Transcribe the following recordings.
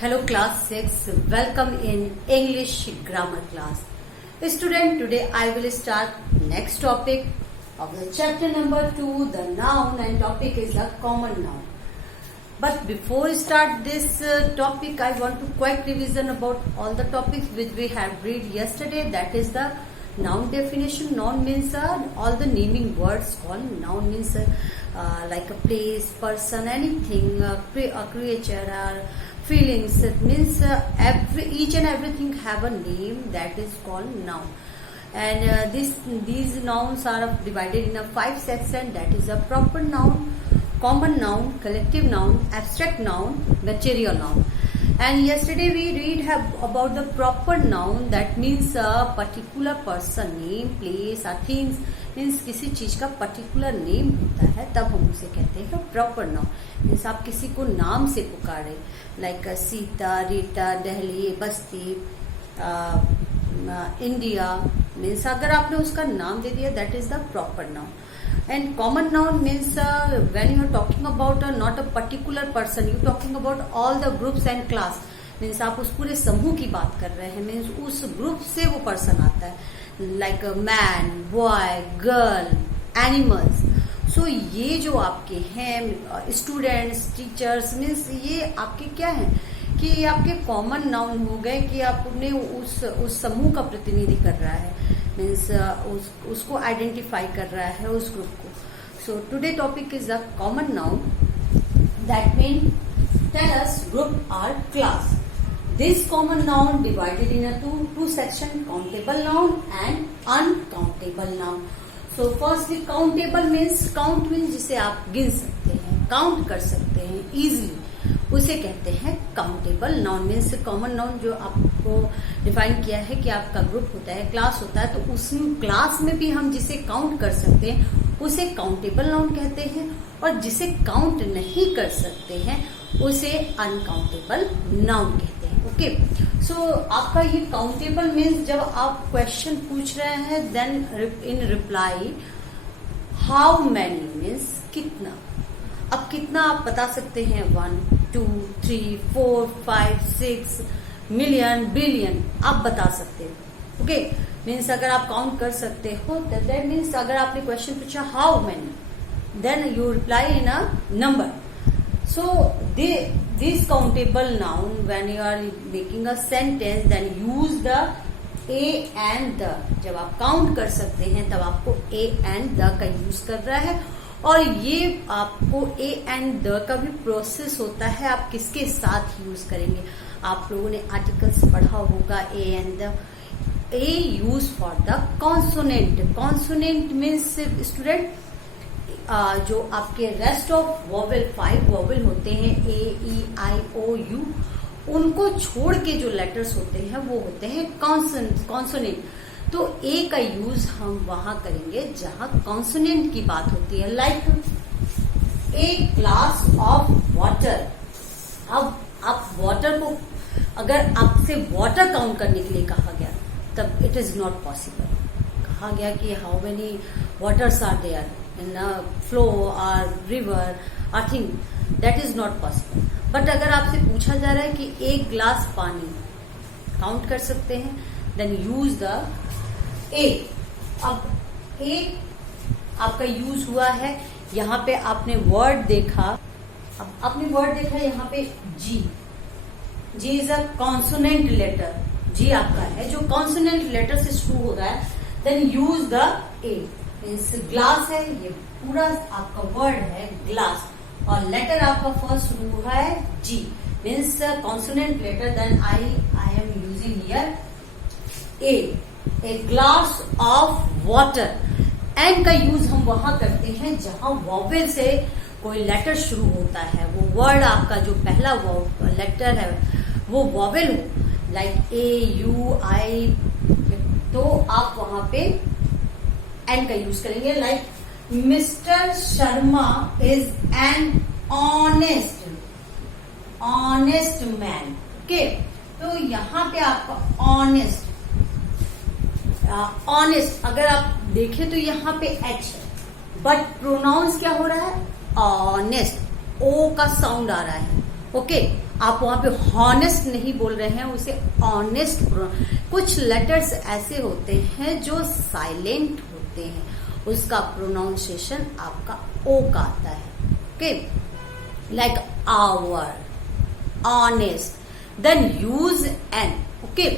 Hello class 6, welcome in English grammar class. Student, today I will start next topic of the chapter number 2, the noun, and topic is the common noun. But before start this topic, I want to quick revision about all the topics which we have read yesterday. That is the noun definition. Noun means all the naming words called noun means like a place, person, anything, a creature or feelings. It means each and everything have a name that is called noun. And these nouns are divided in a 5 sections. That is a proper noun, common noun, collective noun, abstract noun, material noun. And yesterday we read about the proper noun. That means a particular person, name, place or things. Means किसी चीज का particular name होता है तब हम उसे कहते हैं प्रॉपर नाउन. मीन्स आप किसी को नाम से पुकारे, लाइक सीता, रीता, दिल्ली, बस्ती, इंडिया. मीन्स अगर आपने उसका नाम दे दिया that is the proper noun. And common noun means when you are talking about not a particular person, you talking about all the groups and class. Means आप उस पूरे समूह की बात कर रहे हैं. मीन्स उस ग्रुप से वो पर्सन आता है, like man, boy, girl, animals. So ये जो आपके हैं स्टूडेंट्स, टीचर्स, मीन्स ये आपके क्या है कि ये आपके कॉमन नाउन हो गए कि आपने उस समूह का प्रतिनिधि कर रहा है. मीन्स उसको आइडेंटिफाई कर रहा है उस ग्रुप को. So today topic is the common noun. That mean tell us group और class. This common noun divided in a two section, countable noun and uncountable noun. So firstly countable means, count means जिसे आप गिन सकते हैं, count कर सकते हैं easily, उसे कहते हैं countable noun. Means common noun जो आपको डिफाइन किया है कि आपका ग्रुप होता है, क्लास होता है, तो उस क्लास में भी हम जिसे काउंट कर सकते हैं उसे काउंटेबल नाउन कहते हैं, और जिसे काउंट नहीं कर सकते हैं उसे अनकाउंटेबल नाउन कहते हैं. ओके, सो आपका ये काउंटेबल मीन्स जब आप क्वेश्चन पूछ रहे हैं then in reply how many means कितना. अब कितना आप बता सकते हैं, 1, 2, 3, 4, 5, 6, मिलियन, बिलियन आप बता सकते हो. ओके, मीन्स अगर आप काउंट कर सकते हो दैट मीन्स अगर आपने क्वेश्चन पूछा how many then you reply in a number. So this countable noun, when you are making a sentence, then use the a and the. जब आप काउंट कर सकते हैं तब आपको a and the का यूज कर रहा है. और ये आपको a and the का भी प्रोसेस होता है, आप किसके साथ यूज करेंगे. आप लोगों ने आर्टिकल्स पढ़ा होगा a and the. a use for the consonant. Consonant means student जो आपके रेस्ट ऑफ वॉवेल 5 वॉवेल होते हैं, ए, ई, आई, ओ, यू, उनको छोड़ के जो लेटर्स होते हैं वो होते हैं कॉन्सोनेंट. तो ए का यूज हम वहां करेंगे जहां कॉन्सोनेंट की बात होती है, like a glass of water. अब आप वाटर को अगर आपसे वाटर काउंट करने के लिए कहा गया तब इट इज नॉट पॉसिबल. कहा गया कि how many waters are there in a flow or river or thing, that is not possible. But अगर आपसे पूछा जा रहा है कि एक ग्लास पानी काउंट कर सकते हैं देन यूज द ए. अब ए आपका यूज हुआ है, यहाँ पे आपने वर्ड देखा. अब आपने वर्ड देखा यहाँ पे जी. जी इज अ कॉन्सोनेंट लेटर. जी आपका है जो कॉन्सोनेंट लेटर से शुरू हो रहा है, then use the a. Means glass है, ये पूरा आपका वर्ड है ग्लास, और लेटर आपका फर्स्ट शुरू हुआ है जी. Means consonant letter. Then I am using here a glass of water. N का यूज हम वहां करते हैं जहां वॉवेल से कोई लेटर शुरू होता है. वो वर्ड आपका जो पहला लेटर है वो वॉवेल हो, लाइक ए, यू, आई, तो आप वहां पे एन का यूज करेंगे. Like mister Sharma is an honest man. Okay, तो यहाँ पे आपका ऑनेस्ट अगर आप देखें तो यहाँ पे एच है, बट प्रोनाउंस क्या हो रहा है, ऑनेस्ट. ओ का साउंड आ रहा है. ओके, आप वहां पे हॉनेस्ट नहीं बोल रहे हैं, उसे ऑनेस्ट। कुछ लेटर्स ऐसे होते हैं जो साइलेंट होते हैं, उसका प्रोनाउंसिएशन आपका ओ का आता है। Okay, like hour, honest, then use N. Okay,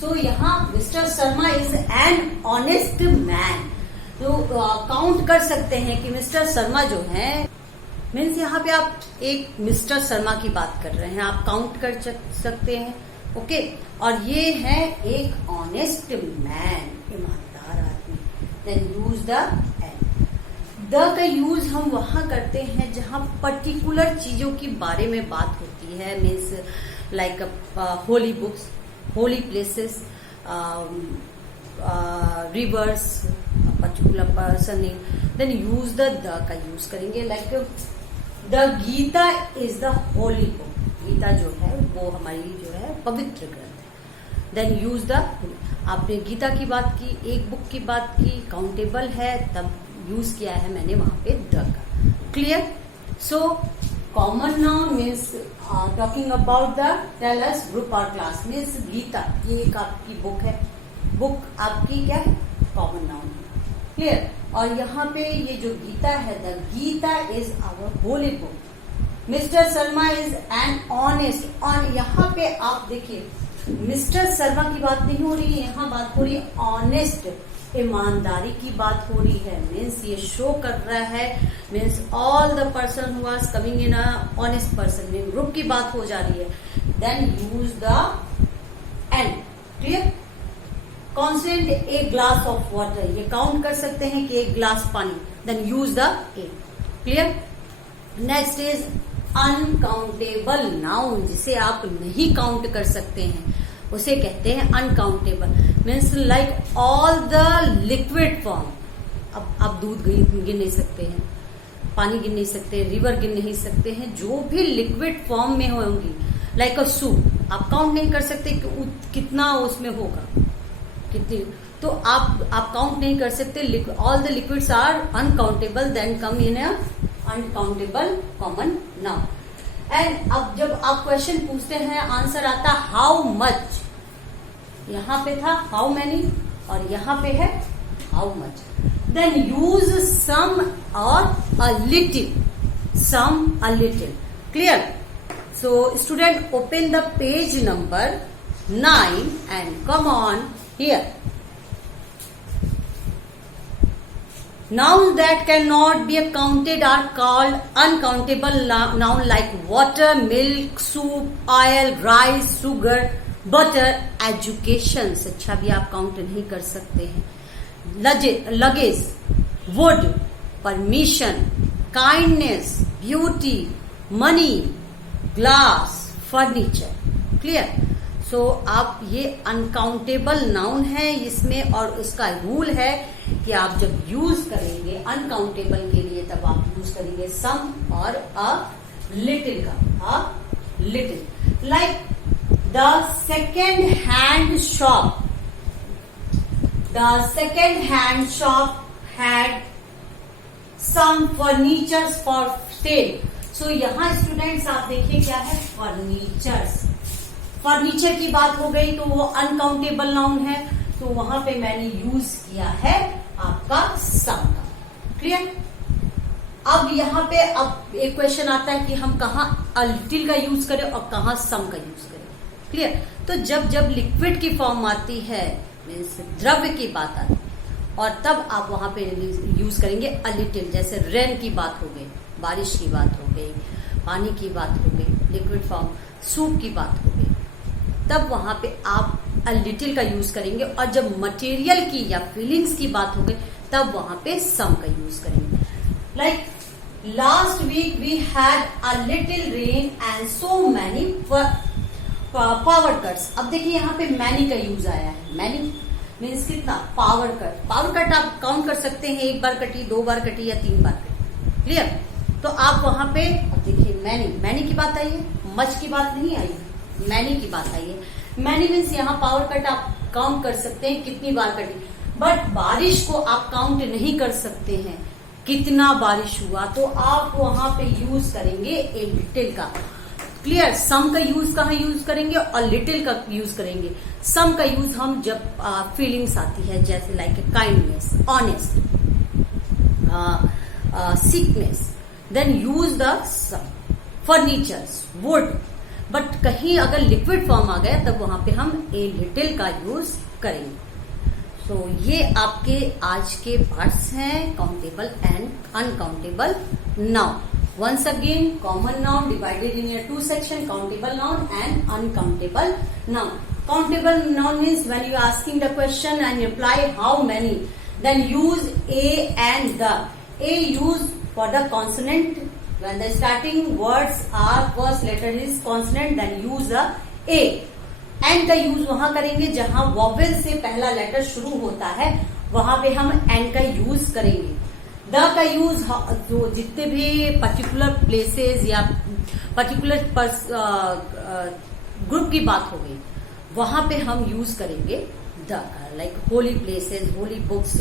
so यहाँ Mr Sharma is an honest man. तो काउंट कर सकते हैं कि मिस्टर शर्मा जो है, मीन्स यहाँ पे आप एक मिस्टर शर्मा की बात कर रहे हैं, आप काउंट कर सकते हैं। ओके, और ये है एक ऑनेस्ट मैन, ईमानदार आदमी। Then use the an. The का यूज हम वहां करते हैं जहां पर्टिकुलर चीजों के बारे में बात होती है, means like holy books, holy places, rivers, particular person name. Then use the का यूज करेंगे, like the Gita is the holy book. Gita जो है वो हमारी जो है पवित्र ग्रंथ है। देन यूज द, आपने गीता की बात की, एक बुक की बात की, काउंटेबल है, तब यूज किया है मैंने वहां पे द का। Clear? So common noun means talking about the tell us group और क्लास, मीन्स गीता ये एक आपकी बुक है, बुक आपकी क्या है? कॉमन नाउन है। क्लियर? और यहाँ पे ये जो गीता है, the Gita is our holy book. Mister Sharma is an honest. और यहाँ पे आप देखिए, मिस्टर शर्मा की बात नहीं हो रही है, यहाँ बात हो रही है ऑनेस्ट, ईमानदारी की बात हो रही है। मीन्स ये शो कर रहा है, means all the person who are coming in a honest person, mean group की बात हो जा रही है। Then use the an. Clear? Consent a glass of water, ये काउंट कर सकते हैं कि एक ग्लास पानी। Then use the a. Clear? Next is uncountable noun, जिसे आप नहीं काउंट कर सकते हैं, उसे कहते हैं uncountable. Means like all the liquid form. अब आप दूध गिन नहीं सकते हैं, पानी गिन नहीं सकते, रिवर गिन नहीं सकते हैं, जो भी लिक्विड फॉर्म में होंगी, लाइक अ सूप, आप काउंट नहीं कर सकते कि कितना उसमें होगा, कितनी, तो आप काउंट नहीं कर सकते। All the liquids are uncountable, then come in a uncountable common noun. And अब जब आप क्वेश्चन पूछते हैं, आंसर आता हाउ मच। यहां पे था हाउ मैनी और यहां पे है how much. Then use some और a little, some a little. Clear? So student open the page number 9 and come on here. Nouns that cannot be counted are called uncountable noun, like water, milk, soup, oil, rice, sugar, butter, education. अच्छा भी आप count नहीं कर सकते हैं। Luggage, wood, permission, kindness, beauty, money, glass, furniture. Clear? सो आप ये uncountable noun है इसमें, और उसका रूल है कि आप जब यूज करेंगे अनकाउंटेबल के लिए, तब आप यूज करेंगे सम और अ लिटिल का, a little. Like the second hand shop, the second hand shop had some furnitures for sale. So यहाँ स्टूडेंट्स आप देखिए क्या है, फर्नीचर्स। फर्नीचर की बात हो गई तो वो अनकाउंटेबल नाउन है, तो वहां पे मैंने यूज किया है आपका सम का। क्लियर? अब यहाँ पे अब एक क्वेश्चन आता है कि हम कहाँ लिटिल का यूज करें और कहाँ सम का यूज करें। क्लियर? तो जब लिक्विड की फॉर्म आती है, मीन्स द्रव्य की बात आती है, और तब आप वहां पे यूज करेंगे अ लिटिल। जैसे रेन की बात हो गई, बारिश की बात हो गई, पानी की बात हो गई, लिक्विड फॉर्म, सूप की बात हो गई, तब वहां पे आप अ लिटिल का यूज करेंगे। और जब मटेरियल की या फीलिंग्स की बात हो गई, तब वहां पे सम का यूज करेंगे। Like last week we had a little rain and so many power cuts. अब देखिए यहाँ पे मैनी का यूज आया है। मैनी मीन्स कितना? Power cut. पावर कट आप काउंट कर सकते हैं, एक बार कटी, 2 बार कटी या 3 बार कटी। क्लियर? तो आप वहां पे अब देखिए मैनी की बात आई है, मच की बात नहीं आई है, मैनी की बात आई है। मैनी मीन्स यहाँ पावर कट आप काउंट कर सकते हैं कितनी बार कटी, बट बारिश को आप काउंट नहीं कर सकते हैं कितना बारिश हुआ, तो आप वहां पे यूज करेंगे ए लिटिल का। क्लियर। सम का यूज कहाँ यूज करेंगे और लिटिल का यूज करेंगे। सम का यूज हम जब फीलिंग्स आती है, जैसे like kindness, honest, sickness, then use the some. Furnitures, wood, but कहीं अगर लिक्विड फॉर्म आ गया तब वहां पे हम ए लिटिल का यूज करेंगे। सो ये आपके आज के पार्ट्स हैं, countable and uncountable noun. Once again, common noun divided in two sections, countable noun and uncountable noun. Countable noun means when you are asking the question and reply how many, then use a and the. A use for the consonant. When the starting words are first letter is consonant, then use the a. And का use वहां करेंगे जहां vowel से पहला letter शुरू होता है, वहां पे हम एंड का यूज करेंगे। द का यूज जो जितने भी पर्टिकुलर प्लेसेस या पर्टिकुलर ग्रुप की बात होगी वहां पे हम यूज करेंगे द का, like holy places, holy books,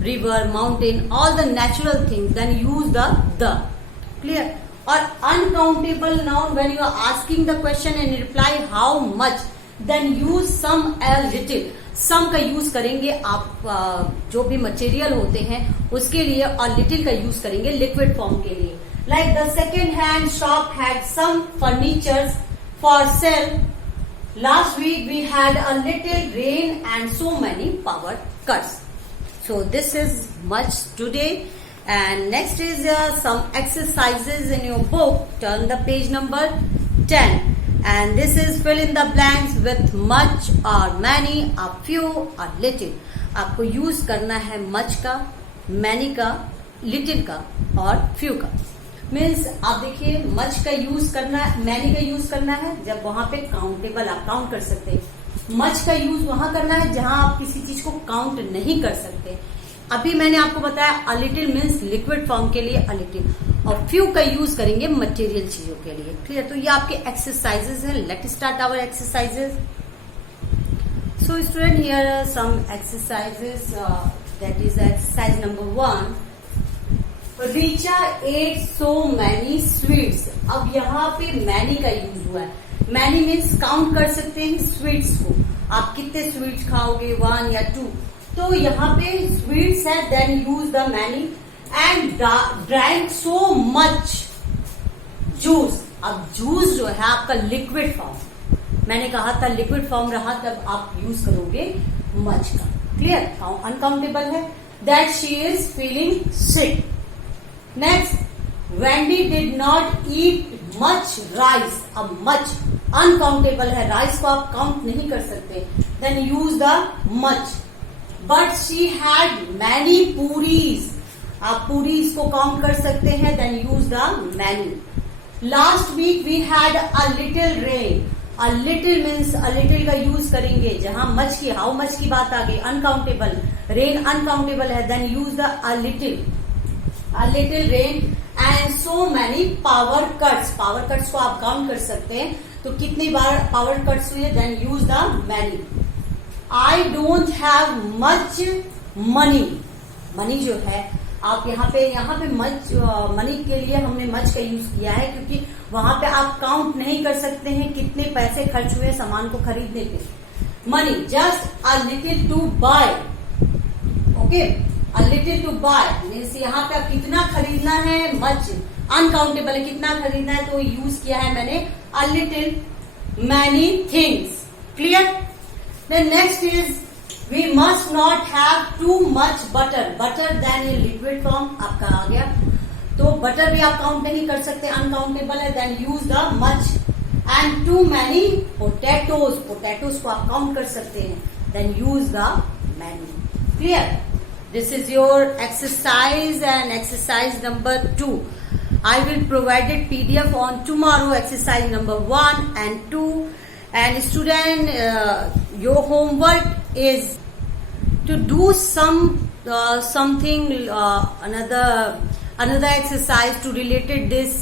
river, mountain, all the natural things, then use the. Clear. और uncountable noun when you are asking the question and reply how much, then use some a little. Some का use करेंगे आप जो भी material होते हैं उसके लिए, और लिटिल का यूज करेंगे लिक्विड फॉर्म के लिए। Like the second hand shop had some furnitures for sale. Last week we had a little rain and so many power cuts. So this is much today, and next is some exercises in your book. Turn the page number 10, and this is fill in the blanks with much or many, a few or little. आपको use करना है much का, many का, little का और few का। Means आप देखिए much का यूज करना है, many का यूज करना है जब वहां पे काउंटेबल आप काउंट कर सकते हैं। much का यूज वहां करना है जहां आप किसी चीज को काउंट नहीं कर सकते। अभी मैंने आपको बताया a little means liquid form के लिए अ लिटिल, और फ्यू का यूज करेंगे मटेरियल चीजों के लिए। क्लियर। तो ये आपके एक्सरसाइजेस हैं। Let start our exercises. So student, here are some exercises, that is exercise number 1। Richa ate so many sweets. अब यहाँ पे मैनी का यूज हुआ है। मैनी मीन्स काउंट कर सकते हैं स्वीट्स को, आप कितने स्वीट्स खाओगे, 1 या 2। तो यहाँ पे स्वीट्स है, then use the many. And drank so much juice. अब जूस जो है आपका लिक्विड फॉर्म, मैंने कहा था लिक्विड फॉर्म रहा तब आप यूज करोगे मच का। क्लियर। अनकाउंटेबल है। That she is feeling sick. Next, Wendy did not eat much rice. अब मच अनकाउंटेबल है, राइस को आप काउंट नहीं कर सकते, then use the much. But she had many puris. आप पूरीज को काउंट कर सकते हैं, then use the many. Last week we had a little rain. A little means a little का यूज करेंगे जहां मच की, हाउ मच की बात आ गई, अनकाउंटेबल। रेन अनकाउंटेबल है, then use the a little rain. And so many power cuts. Power cuts को आप काउंट कर सकते हैं, तो कितनी बार पावर कट्स हुए, then use the many. I don't have much money. Money जो है आप यहाँ पे मच, मनी के लिए हमने मच का यूज किया है क्योंकि वहां पे आप काउंट नहीं कर सकते हैं कितने पैसे खर्च हुए सामान को खरीदने पे। Money, just a little to buy. Okay, a little to buy means यहाँ पे आप कितना खरीदना है, मच अनकाउंटेबल है, कितना खरीदना है, तो यूज किया है मैंने a little. Many things. Clear. Then next is we must not have too much butter. Butter then in liquid form आपका आ गया, तो बटर भी आप काउंट नहीं कर सकते, अनकाउंटेबल है, then use the much. And too many potatoes. Potatoes को आप काउंट कर सकते हैं, then use the many. Clear. This is your exercise and exercise number 2. I will provide it PDF on tomorrow, exercise number 1 and 2. And student, your homework is to do something another exercise to related this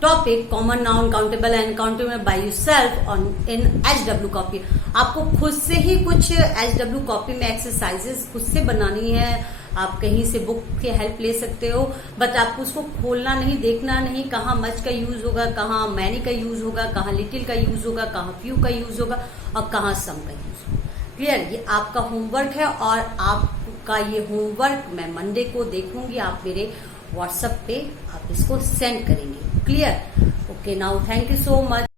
topic, common noun, countable and countable by yourself on in HW copy. आपको खुद से ही कुछ HW copy में exercises खुद से बनानी है, आप कहीं से बुक की हेल्प ले सकते हो, बट आपको उसको खोलना नहीं, देखना नहीं कहाँ मच का यूज होगा, कहाँ मैनी का यूज होगा, कहाँ लिटिल का यूज होगा, कहाँ फ्यू का यूज होगा और कहाँ सम का यूज होगा। क्लियर? ये आपका होमवर्क है और आपका ये होमवर्क मैं मंडे को देखूंगी, आप मेरे व्हाट्सएप पे आप इसको सेंड करेंगे। Clear? Okay, now thank you so much.